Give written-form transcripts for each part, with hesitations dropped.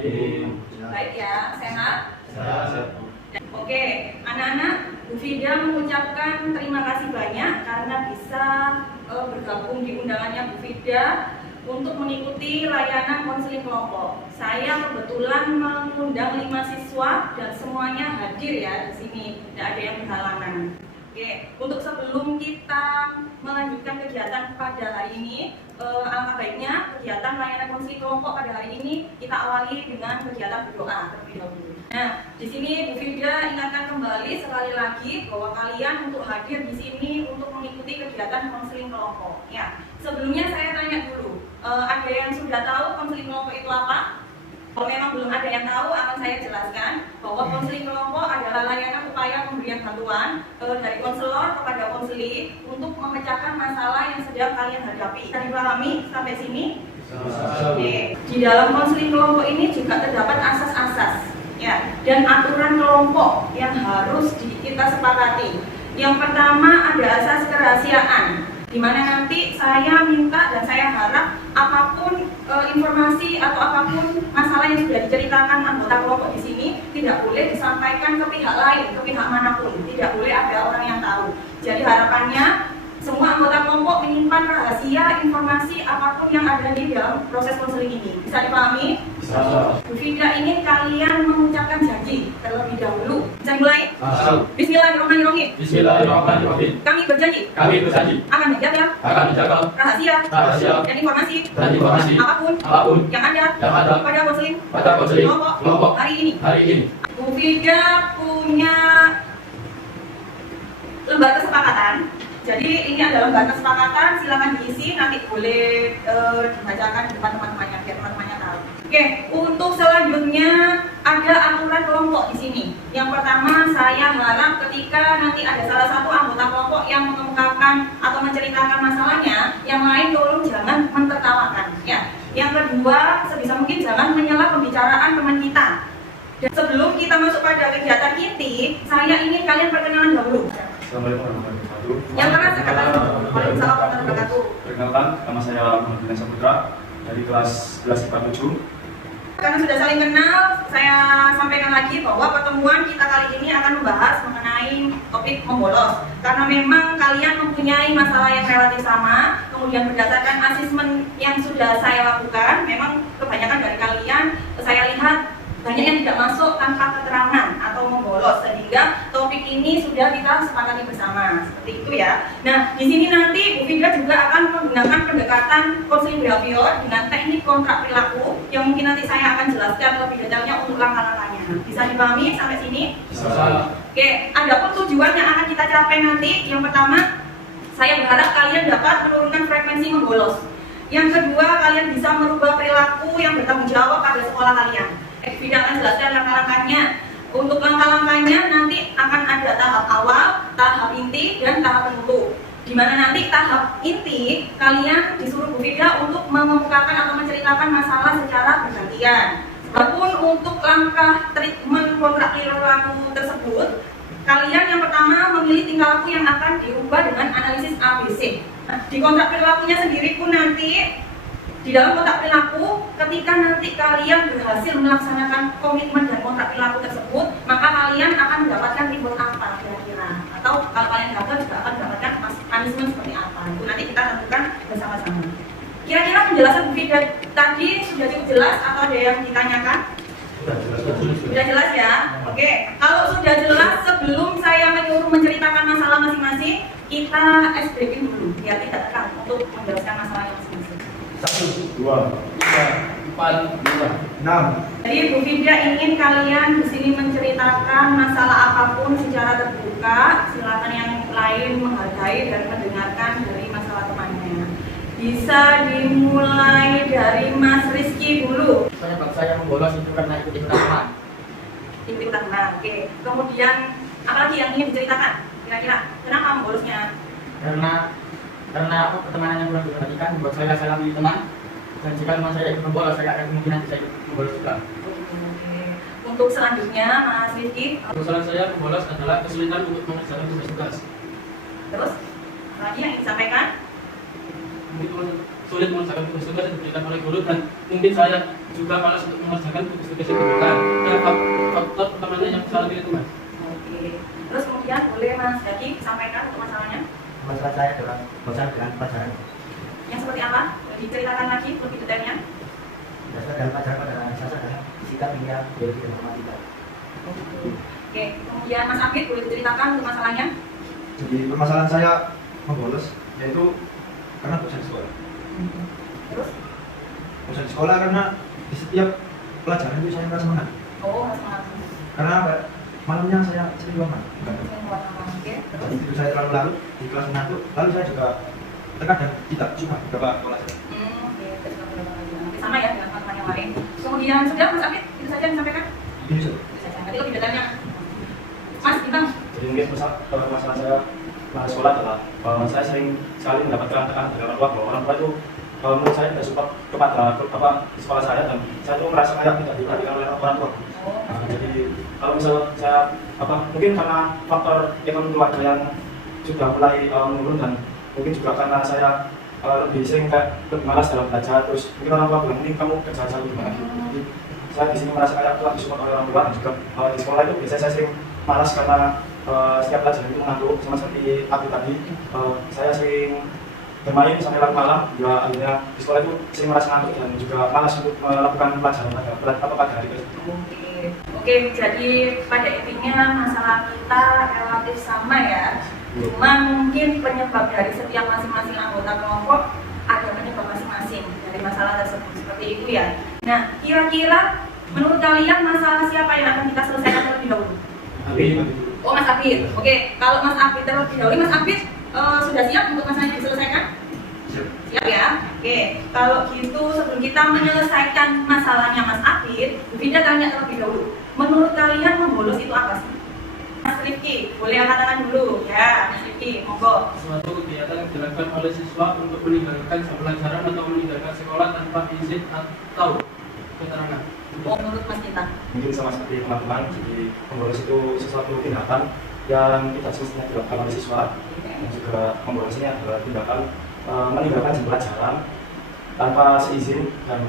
Baik ya, sehat? Sehat. Oke, anak-anak, Bu Fida mengucapkan terima kasih banyak karena bisa bergabung di undangannya Bu Fida untuk mengikuti layanan konseling kelompok. Saya kebetulan mengundang 5 siswa dan semuanya hadir ya di sini, tidak ada yang berhalangan. Oke, untuk sebelum kita melanjutkan kegiatan pada hari ini, alangkah baiknya kegiatan layanan konseling kelompok pada hari ini kita awali dengan kegiatan berdoa terlebih dahulu. Nah, di sini Bu Fida ingatkan kembali sekali lagi bahwa kalian untuk hadir di sini untuk mengikuti kegiatan konseling kelompok. Ya, sebelumnya saya tanya dulu, ada yang sudah tahu konseling kelompok itu apa? Kalau memang belum ada yang tahu, akan saya jelaskan bahwa konseling kelompok adalah layanan upaya pemberian bantuan dari konselor kepada konseli untuk memecahkan masalah yang sedang kalian hadapi. Bisa dipahami sampai sini? Oke. Di dalam konseling kelompok ini juga terdapat asas-asas, ya, dan aturan kelompok yang harus kita sepakati. Yang pertama ada asas kerahasiaan, di mana nanti saya minta dan saya harap apapun informasi atau apapun masalah yang sudah diceritakan anggota kelompok di sini tidak boleh disampaikan ke pihak lain, ke pihak manapun, tidak boleh ada orang yang tahu. Jadi harapannya semua anggota kelompok menyimpan rahasia informasi apapun yang ada di dalam proses konseling ini. Bisa dipahami? Bisa. Bu Fida ingin kalian mengucapkan janji terlebih dahulu. Bisa dimulai? Bismillahirrahmanirrahim. Bismillahirrahmanirrahim. Kami berjanji Kami berjanji akan menjaga rahasia dan informasi apapun yang ada pada konseling kelompok hari ini. Bu Fida punya lembar kesepakatan. Jadi ini adalah lembar kesepakatan, silakan diisi, nanti boleh dibacakan di depan teman-temannya biar teman-temannya tahu. Oke, untuk selanjutnya ada aturan kelompok di sini. Yang pertama, saya harap ketika nanti ada salah satu anggota kelompok yang mengemukakan atau menceritakan masalahnya, yang lain tolong jangan mentertawakan. Ya. Yang kedua, sebisa mungkin jangan menyela pembicaraan teman kita. Dan sebelum kita masuk pada kegiatan inti, saya ingin kalian perkenalan dahulu. Assalamualaikum warahmatullahi wabarakatuh. Yang keras kata Waalaikumsalam warahmatullahi wabarakatuh. Perkenalkan, nama saya Muhammad Saputra dari kelas 11 IPA 7. Karena sudah saling kenal, saya sampaikan lagi bahwa pertemuan kita kali ini akan membahas mengenai topik membolos. Karena memang kalian mempunyai masalah yang relatif sama, kemudian berdasarkan asesmen yang sudah saya lakukan, memang kebanyakan dari kalian saya lihat banyak yang tidak masuk tanpa keterangan atau membolos, sehingga topik ini sudah kita sepakati bersama seperti itu ya. Nah, di sini nanti Bu Fida juga akan menggunakan pendekatan konseling behavior dengan teknik kontrak perilaku yang mungkin nanti saya akan jelaskan lebih detailnya untuk langkah-langkahnya. Bisa dipahami sampai sini? Bisa. Oke, adapun tujuan yang akan kita capai nanti, yang pertama, saya berharap kalian dapat menurunkan frekuensi membolos. Yang kedua, kalian bisa merubah perilaku yang bertanggung jawab pada sekolah kalian. Fida akan jelaskan langkah-langkahnya. Untuk langkah-langkahnya nanti akan ada tahap awal, tahap inti, dan tahap penutup. Di mana nanti tahap inti kalian disuruh Bu Fida untuk mengemukakan atau menceritakan masalah secara bergantian. Adapun untuk langkah treatment kontrak perilaku tersebut, kalian yang pertama memilih tingkah laku yang akan dirubah dengan analisis ABC. Nah, di kontrak perilakunya sendiri pun nanti di dalam kontrak perilaku, ketika nanti kalian berhasil melaksanakan komitmen dan kontrak perilaku tersebut, maka kalian akan mendapatkan reward apa kira-kira, atau kalau kalian gagal juga akan mendapatkan punishment seperti apa. Itu nanti kita tentukan bersama-sama. Kira-kira penjelasan Bu Fida tadi sudah cukup jelas atau ada yang ditanyakan? Sudah jelas ya? Oke, kalau sudah jelas, sebelum saya menyuruh menceritakan masalah masing-masing, kita ice breaking dulu biar tidak tegang untuk menjelaskan masalahnya masing-masing. 1, 2, 3, 4, 5, 6. Jadi Bu Fida ingin kalian di sini menceritakan masalah apapun secara terbuka. Silakan yang lain menghargai dan mendengarkan dari masalah temannya. Bisa dimulai dari Mas Rizky dulu. Penyebab saya membolos itu karena ikut-ikutan teman. Ikut-ikutan teman, oke. Kemudian apalagi yang ingin diceritakan? Kira-kira kenapa membolosnya? Karena apa, pertemanannya kurang diperhatikan, membuat saya salah milih teman. Dan jika memang saya ikut membolos, saya akan kemungkinan bisa ikut membolos juga. Untuk selanjutnya, Mas Rizky. Permasalahan saya membolos adalah kesulitan untuk mengerjakan tugas-tugas. Terus, lagi yang ingin disampaikan? Mungkin sulit mengerjakan tugas-tugas yang diberikan oleh guru, dan mungkin saya juga malas untuk mengerjakan tugas-tugas yang diberikan. Nah, faktor utamanya yang salah itu Mas. Oke. Terus kemudian boleh Mas Zaki sampaikan untuk masalahnya? Masalah saya adalah bosan dengan pelajaran. Yang seperti apa? Diceritakan lagi lebih detailnya. Dasar dalam pelajaran pada saya adalah fisika, kimia, biologi, dan matematika. Oke. Kemudian Mas Abid boleh diceritakan untuk masalahnya? Jadi permasalahan saya membolos yaitu karena bosan di sekolah. Terus? Bosan di sekolah karena di setiap pelajaran itu saya merasa menang. Oh, Mas Mas. Karena apa? Malamnya saya sering banget. Oke. Terus? Itu saya terlalu larut di kelas mengantuk. Lalu saya juga terkadang tidak suka beberapa kelas. Oke. Terus sama ya dengan teman-teman yang lain. Kemudian sudah Mas Abid itu saja yang disampaikan? Ini sih. Itu saja. Nanti lebih detailnya. Mas Bintang. Jadi mungkin masalah saya malas sekolah adalah saya sering sekali mendapatkan tekanan dari orang tua bahwa orang tua itu menurut saya tidak support kepada sekolah saya, dan saya itu merasa kayak tidak diperhatikan oleh orang tua. Jadi kalau misalnya saya mungkin karena faktor ekonomi keluarga yang sudah mulai menurun, dan mungkin juga karena saya lebih sering kayak lebih malas dalam belajar, terus mungkin orang tua bilang ini kamu kerja satu gimana. Jadi saya di sini merasa kayak telah disupport oleh orang tua, dan juga di sekolah itu biasanya saya sering malas karena setiap pelajaran itu mengantuk, sama seperti Abi tadi. Saya sering bermain sampai larut malam, juga akhirnya di sekolah itu sering merasa ngantuk dan juga malas untuk melakukan pelajaran pada hari tersebut. Oke, jadi pada intinya masalah kita relatif sama ya. Cuma mungkin penyebab dari setiap masing-masing anggota kelompok ada penyebab masing-masing dari masalah tersebut, seperti itu ya. Nah, kira-kira menurut kalian masalah siapa yang akan kita selesaikan terlebih dahulu? Oh, Mas Abid. Oke, kalau Mas Abid terlebih dahulu, Mas Abid sudah siap untuk masalahnya diselesaikan? Siap ya? Oke, kalau gitu sebelum kita menyelesaikan masalahnya Mas Abid, Bu Vida tanya terlebih dahulu. Menurut kalian membolos itu apa sih? Mas Rifki, boleh angkat tangan dulu ya, Mas Rifki, monggo. Suatu kegiatan yang dilakukan oleh siswa untuk meninggalkan pelajaran atau meninggalkan sekolah tanpa izin atau keterangan. Oh, menurut Mas Cinta. Mungkin sama seperti teman-teman, jadi membolos itu sesuatu tindakan yang tidak semestinya dilakukan oleh siswa, dan juga membolos ini adalah tindakan meninggalkan jam pelajaran tanpa seizin dan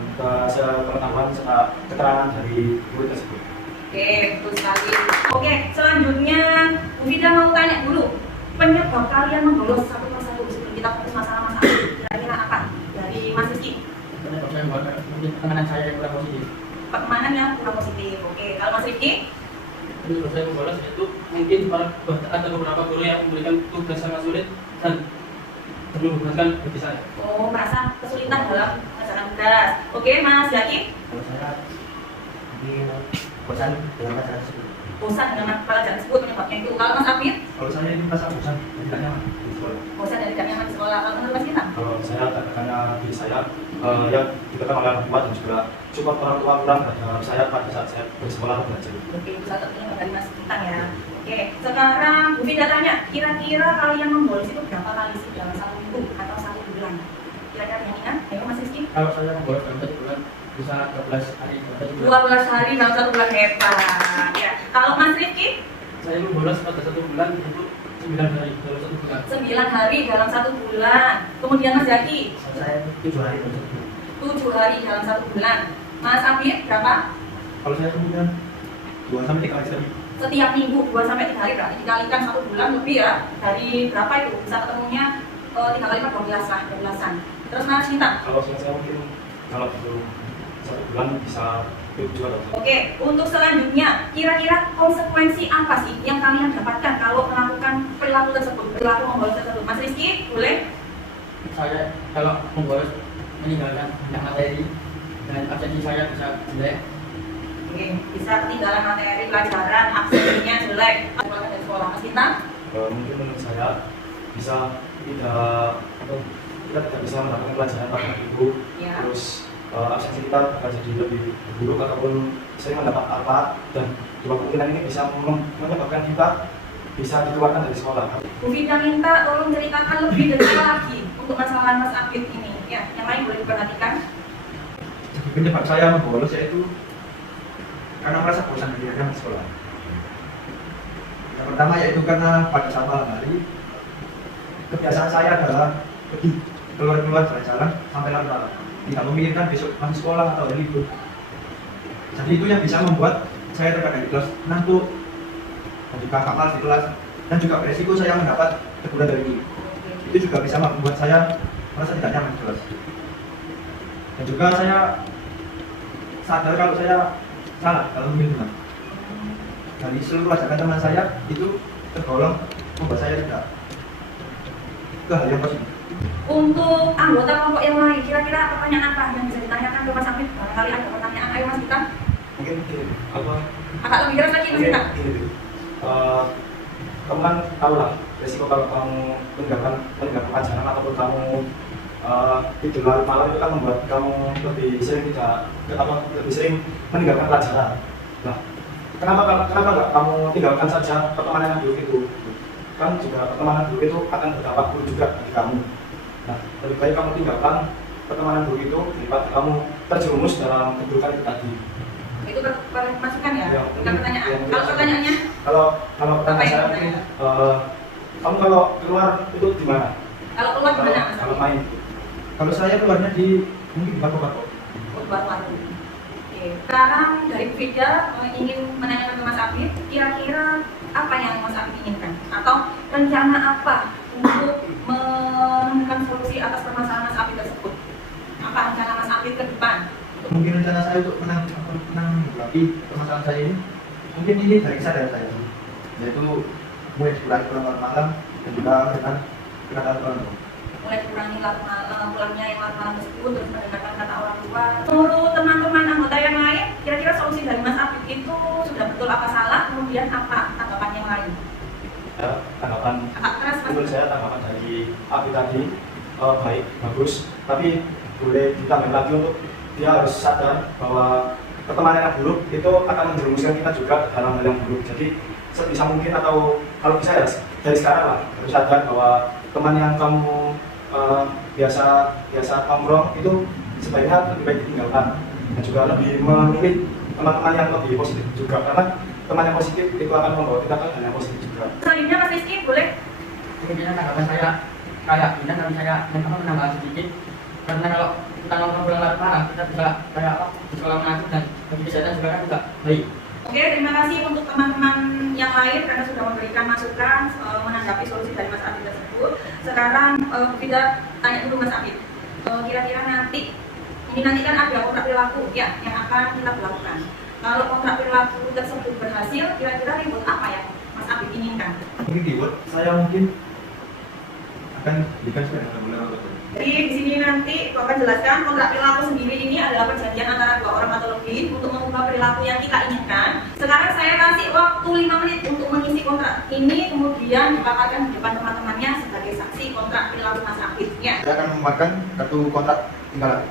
sepengetahuan serta keterangan dari guru tersebut. Oke, betul sekali. Oke, selanjutnya Bu Vida mau tanya dulu, penyebab kalian membolos satu persatu sebelum kita fokus masalah Mas Abid, kira-kira apa? Dari Mas Rizky. Penyebab saya mungkin pertemanan saya yang kurang positif. Pertemanan yang kurang positif. Oke, kalau Mas Rifki? Menurut saya membolos itu mungkin ada beberapa guru yang memberikan tugas sangat sulit dan memberatkan bagi saya. Oh, merasa kesulitan dalam mengerjakan tugas. Oke, Mas Zaki? Kalau saya mungkin bosan dengan pelajaran tersebut. Bosan dengan pelajaran tersebut penyebabnya itu. Kalau Mas Abid? Kalau saya ini merasa bosan dan tidak nyaman di sekolah. Bosan dan tidak nyaman di sekolah. Kalau menurut Mas Kita? Kalau saya karena diri saya yang ditekan oleh orang tua dan juga support orang tua kurang terhadap saya pada saat saya bersekolah dan belajar. Oke, itu salah satunya dari Mas Bintang ya. Oke, sekarang Bu Vida tanya, kira-kira kalian membolos itu berapa kali sih dalam satu minggu atau satu bulan? Kira-kira yang ingat? Ayo Mas Rizky? Kalau saya membolos dalam 1 bulan bisa 12 hari. 12 hari dalam satu bulan, hebat. Ya. Kalau Mas Rifki? Saya membolos pada 1 bulan itu 9 hari dalam 1 bulan. 9 hari dalam 1 bulan. Kemudian Mas Zaki? Kalau saya 7 hari dalam 1 bulan. 7 hari dalam 1 bulan. Mas Abid berapa? Kalau saya kemudian 2 sampai 3 kali tadi. Setiap minggu 2 sampai 3 hari, berarti dikalikan 1 bulan lebih ya. Dari berapa itu? Bisa ketemunya 3 kali 12 lah, 12-an. Terus Mas Cinta? Kalau saya mungkin kalau belum 1 bulan bisa 7 atau Oke, untuk selanjutnya, kira-kira konsekuensi apa sih yang kalian dapatkan kalau melakukan perilaku tersebut, perilaku membolos tersebut? Mas Rizky, boleh? Saya kalau membolos meninggalkan banyak materi dan absensi saya bisa jelek. Oke, bisa ketinggalan materi pelajaran, absensinya jelek, keluar dari sekolah. Mas Cinta? mungkin menurut saya bisa kita tidak bisa mendapatkan pelajaran pada minggu, Ya. terus absensi kita akan jadi lebih buruk ataupun sering mendapat apa, dan dua kemungkinan ini bisa menyebabkan kita bisa dikeluarkan dari sekolah. Bu Vida minta tolong ceritakan lebih detail lagi untuk masalah Mas Abid ini. Ya, yang lain boleh diperhatikan. Jadi penyebab saya membolos yaitu karena merasa bosan dengan sekolah. Yang pertama yaitu karena pada saat malam hari kebiasaan saya adalah pergi ke keluar-keluar jalan-jalan sampai larut malam, tidak memikirkan besok masih sekolah atau hari libur. Jadi itu yang bisa membuat saya terkadang di kelas ngantuk dan juga gak malas di kelas, dan juga beresiko saya mendapat teguran dari guru. Itu juga bisa membuat saya merasa tidak nyaman di kelas. Dan juga saya sadar kalau saya salah dalam memilih teman. Dari seluruh ajakan teman saya itu tergolong membuat saya tidak ke hal yang positif. Untuk anggota kelompok yang lain, kira-kira pertanyaan apa yang bisa ditanyakan ke Mas Afif? Barangkali ada pertanyaan, ayo Mas Bintang. Mungkin apa? Agak lebih keras lagi Mas Bintang. Kamu kan tahu lah resiko kalau kamu meninggalkan pelajaran ataupun kamu tidur larut malam itu kan membuat kamu lebih sering lebih sering meninggalkan pelajaran. Nah, kenapa nggak kamu tinggalkan saja pertemanan yang buruk itu? Kan juga pertemanan buruk itu akan berdampak buruk juga bagi kamu. Nah, lebih baik kamu tinggalkan pertemanan buruk itu daripada kamu terjerumus dalam keburukan itu tadi. Itu masukan ya? Bukan pertanyaan. Ya, Kalau pertanyaannya? Kalau pertanyaan saya mungkin kamu kalau keluar itu di mana? Kalau keluar di mana Mas Kalau Afif? main. Kalau saya keluarnya di mungkin di warung-warung. Baru-baru. Oke. Sekarang dari Bu Fida ingin menanyakan ke Mas Afif, kira-kira apa yang Mas Afif inginkan? Atau rencana apa untuk menemukan solusi atas permasalahan Mas Afif tersebut? Apa rencana Mas Afif ke depan? Mungkin rencana saya untuk menanggapi permasalahan saya ini, mungkin ini dari kesadaran saya, yaitu mulai dikurangi pulang malam dan juga dengan perkataan orang tua. Mulai kurangi pulangnya yang larut malam tersebut, terus mendengarkan kata orang tua. Menurut teman-teman anggota yang lain, kira-kira solusi dari Mas Afif itu sudah betul apa salah? Kemudian apa tanggapan yang lain? Ya, tanggapan Agak keras Mas. menurut saya tanggapan dari Abi tadi baik, bagus, tapi boleh ditambah lagi untuk dia harus sadar bahwa pertemanan yang buruk itu akan menjerumuskan kita juga ke dalam hal yang buruk. Jadi sebisa mungkin atau kalau bisa ya dari sekarang lah harus sadar bahwa teman yang kamu biasa nongkrong itu sebaiknya lebih baik ditinggalkan, dan juga lebih memilih teman-teman yang lebih positif juga, karena teman yang positif itu akan membawa kita ke hal yang positif juga. Selanjutnya Mas Rizky, boleh? Kemungkinan tanggapan saya kayak ini, tapi saya menambah sedikit, karena kalau kita nongkrong pulang larut malam kita bisa kayak di sekolah mengatur, dan bagi kesehatan juga kan juga baik. Oke, terima kasih untuk teman-teman yang lain karena sudah memberikan masukan menanggapi solusi dari Mas Afif tersebut. Sekarang kita tanya dulu Mas Afif, kira-kira nanti kan ada kontrak perilaku ya yang akan kita berlakukan. Kalau kontrak perilaku tersebut berhasil, kira-kira reward apa ya Mas Afif inginkan? Mungkin reward saya mungkin akan diberikan sebenarnya bulan Oktober. Jadi di sini nanti aku akan jelaskan kontrak perilaku sendiri ini adalah perjanjian antara dua orang atau lebih untuk mengubah perilaku yang kita inginkan. Sekarang saya kasih waktu 5 menit untuk mengisi kontrak ini, kemudian dipaparkan di depan teman-temannya sebagai saksi kontrak perilaku Mas Afif. Ya. Saya akan memuatkan kartu kontrak tinggal laku.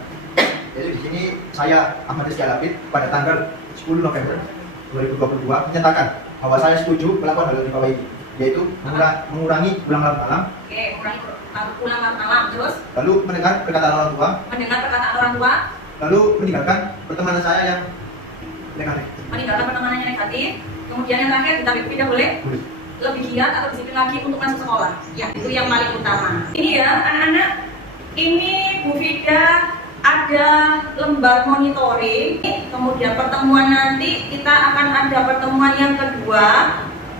Jadi di sini saya Ahmad Rizky Alapit pada tanggal 10 November 2022 menyatakan bahwa saya setuju melakukan hal di bawah ini, yaitu mengurangi pulang larut malam. Oke, mengurangi pulang larut malam, terus Lalu mendengar perkataan orang tua, mendengar perkataan orang tua, lalu meninggalkan pertemanan saya yang negatif. meninggalkan pertemanannya negatif, kemudian yang terakhir kita pindah boleh Boleh. lebih giat atau disiplin lagi untuk masuk sekolah. Ya, itu yang paling utama. Ini ya anak-anak, ini Bu Fida ada lembar monitoring, kemudian pertemuan nanti kita akan ada pertemuan yang kedua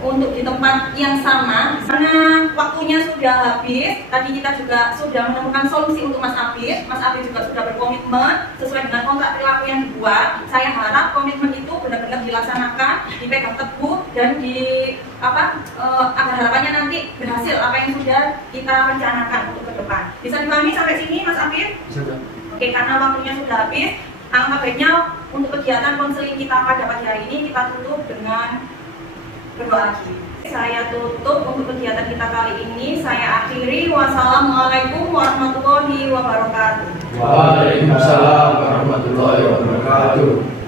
untuk di tempat yang sama. Karena waktunya sudah habis, tadi kita juga sudah menemukan solusi untuk Mas Afif. Mas Afif juga sudah berkomitmen sesuai dengan kontrak perilaku yang dibuat. Saya harap komitmen itu benar-benar dilaksanakan, dipegang teguh, dan agar harapannya nanti berhasil apa yang sudah kita rencanakan untuk ke depan. Bisa dipahami sampai sini Mas Afif? Bisa. Oke, karena waktunya sudah habis, alangkah baiknya untuk kegiatan konseling kita pada pagi hari ini kita tutup dengan berdoa lagi. Saya tutup untuk kegiatan kita kali ini. Saya akhiri. Wassalamualaikum warahmatullahi wabarakatuh. Waalaikumsalam warahmatullahi wabarakatuh.